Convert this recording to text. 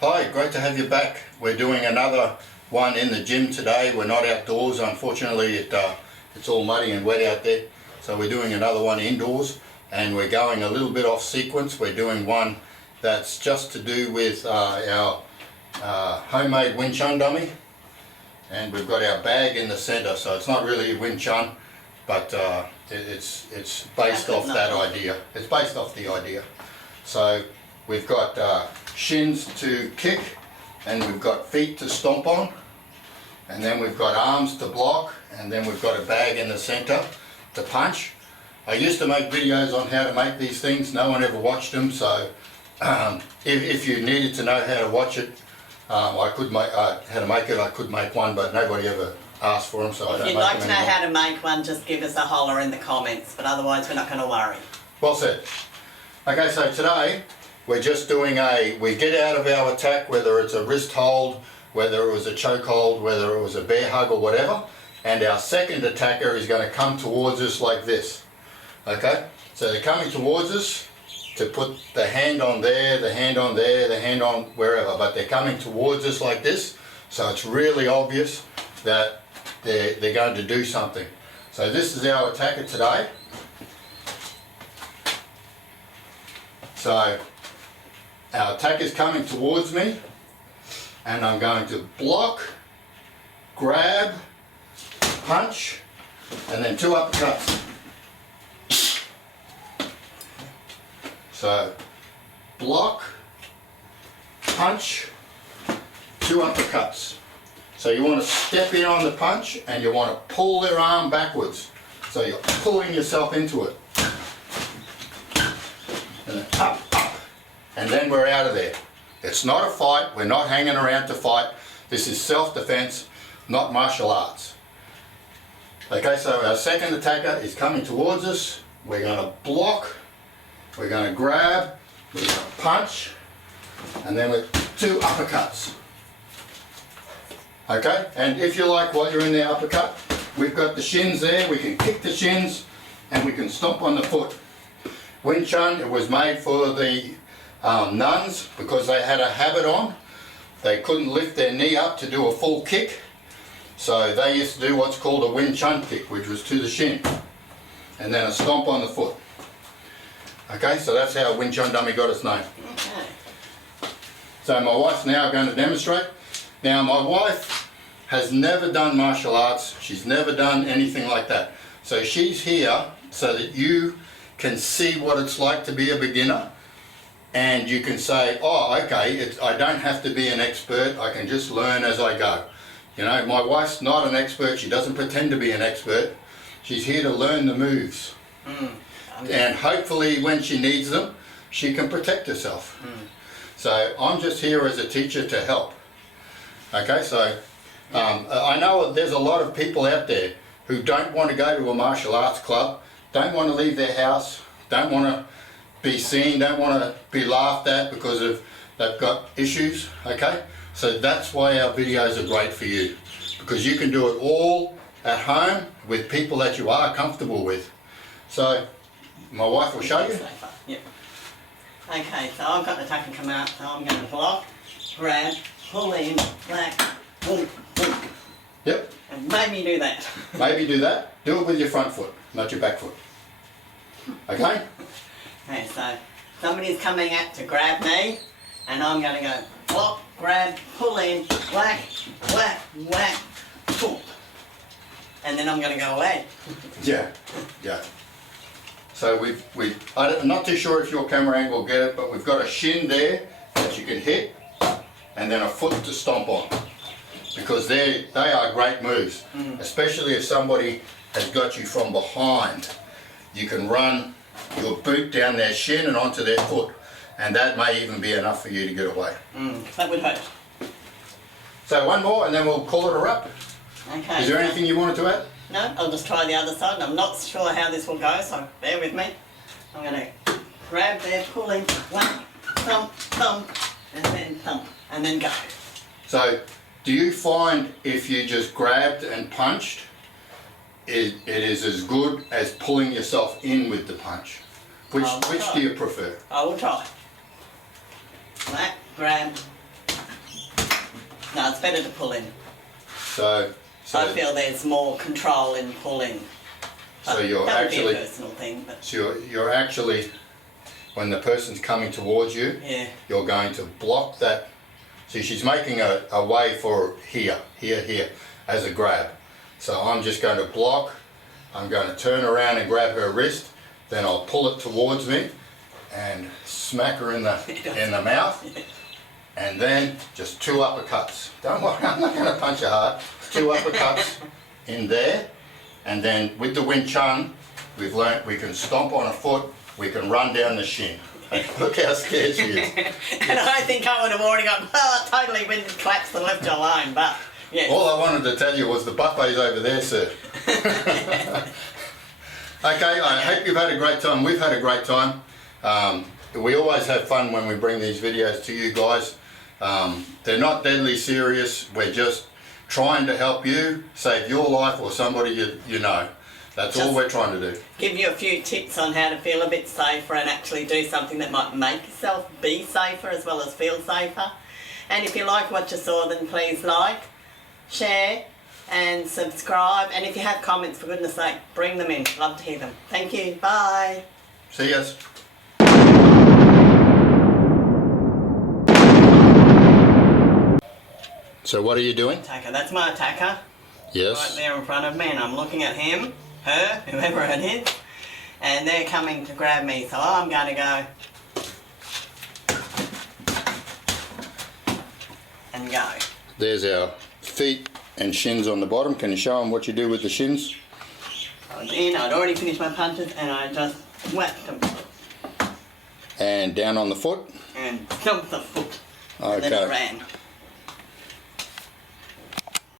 Hi, great to have you back. We're doing another one in the gym today. We're not outdoors, unfortunately. It's all muddy and wet out there. So we're doing another one indoors, and we're going a little bit off sequence. We're doing one that's just to do with our homemade Wing Chun dummy. And we've got our bag in the center, so it's not really a Wing Chun, but it's based off that idea. It's based off the idea. So we've got shins to kick, and we've got feet to stomp on, and then we've got arms to block, and then we've got a bag in the center to punch. I used to make videos on how to make these things. No one ever watched them, so if you needed to know how to watch it, I could make how to make it. I could make one, but nobody ever asked for them, so I don't make them. If you'd like to know anymore. how to make one, just give us a holler in the comments, but otherwise we're not going to worry. Well said. Okay, so today we're just doing we get out of our attack, whether it's a wrist hold, whether it was a choke hold, whether it was a bear hug or whatever, and our second attacker is going to come towards us like this. Okay, so they're coming towards us to put the hand on there, the hand on there, the hand on wherever, but they're coming towards us like this, so it's really obvious that they're going to do something. So this is our attacker today. So our attack is coming towards me, and I'm going to block, grab, punch, and then 2 uppercuts. So block, punch, 2 uppercuts. So you want to step in on the punch, and you want to pull their arm backwards. So you're pulling yourself into it. And then up, and then we're out of there. It's not a fight. We're not hanging around to fight. This is self-defense, not martial arts. Okay, so our second attacker is coming towards us. We're going to block, we're going to grab, we're going to punch, and then with 2 uppercuts. Okay, and if you like, while you're in the uppercut, we've got the shins there. We can kick the shins, and we can stomp on the foot. Wing Chun, it was made for the nuns because they had a habit on. They couldn't lift their knee up to do a full kick, so they used to do what's called a Wing Chun kick, which was to the shin, and then a stomp on the foot. Okay, so that's how Wing Chun dummy got its name. Okay. So my wife's now going to demonstrate. Now my wife has never done martial arts. She's never done anything like that. So she's here so that you can see what it's like to be a beginner, and you can say, oh, okay, I don't have to be an expert. I can just learn as I go. You know, my wife's not an expert. She doesn't pretend to be an expert. She's here to learn the moves. And hopefully when she needs them, she can protect herself. So I'm just here as a teacher to help. Okay, so I know there's a lot of people out there who don't want to go to a martial arts club, don't want to leave their house, don't want to be seen, don't want to be laughed at because they've got issues. Okay, so that's why our videos are great for you, because you can do it all at home with people that you are comfortable with. So my wife will show you. Yep. Okay, so I've got the attacker come out, so I'm going to block, grab, pull in, whack, boom, boom. Yep. And maybe do that. Maybe do that. Do it with your front foot, not your back foot. Okay? Okay, so somebody's coming out to grab me, and I'm going to go block, grab, pull in, whack, whack, whack, boom. And then I'm going to go away. Yeah, yeah. So I'm not too sure if your camera angle will get it, but we've got a shin there that you can hit, and then a foot to stomp on, because they are great moves, especially if somebody has got you from behind. You can run your boot down their shin and onto their foot, and that may even be enough for you to get away. That would hurt. So one more, and then we'll call it a wrap. Okay. Is there anything you wanted to add? No, I'll just try the other side. I'm not sure how this will go, so bear with me. I'm going to grab there, pull in, whack, thump, thump, and then thump, and then go. So, do you find if you just grabbed and punched, it is as good as pulling yourself in with the punch? Which do you prefer? I will try. Whack, grab, No, it's better to pull in. So I feel there's more control in pulling. So But you're that actually would be a personal thing, but so you're actually, when the person's coming towards you, yeah. you're going to block that. See, she's making a way for here, as a grab. So I'm just going to block. I'm going to turn around and grab her wrist. Then I'll pull it towards me and smack her in the mouth. And then just 2 uppercuts. Don't worry, I'm not going to punch her hard. 2 uppercuts in there. And then with the Wing Chun, we've learnt we can stomp on a foot, we can run down the shin. Look how scared she is. And I think I would have already got, well, I totally been collapsed and left you alone, but yeah. All I wanted to tell you was the buffet's over there, sir. Okay, I hope you've had a great time. We've had a great time. We always have fun when we bring these videos to you guys. They're not deadly serious. We're just trying to help you save your life or somebody you know. That's all we're trying to do. Give you a few tips on how to feel a bit safer and actually do something that might make yourself be safer as well as feel safer. And if you like what you saw, then please like, share and subscribe. And if you have comments, for goodness sake, bring them in. Love to hear them. Thank you. Bye. See yous. So what are you doing? Attacker. That's my attacker. Yes. Right there in front of me, and I'm looking at him, her, whoever it is, and they're coming to grab me, so I'm going to go and go. There's our feet and shins on the bottom. Can you show them what you do with the shins? I'd already finished my punches and I just whacked them. And down on the foot? And thumped the foot. Okay. And then I ran.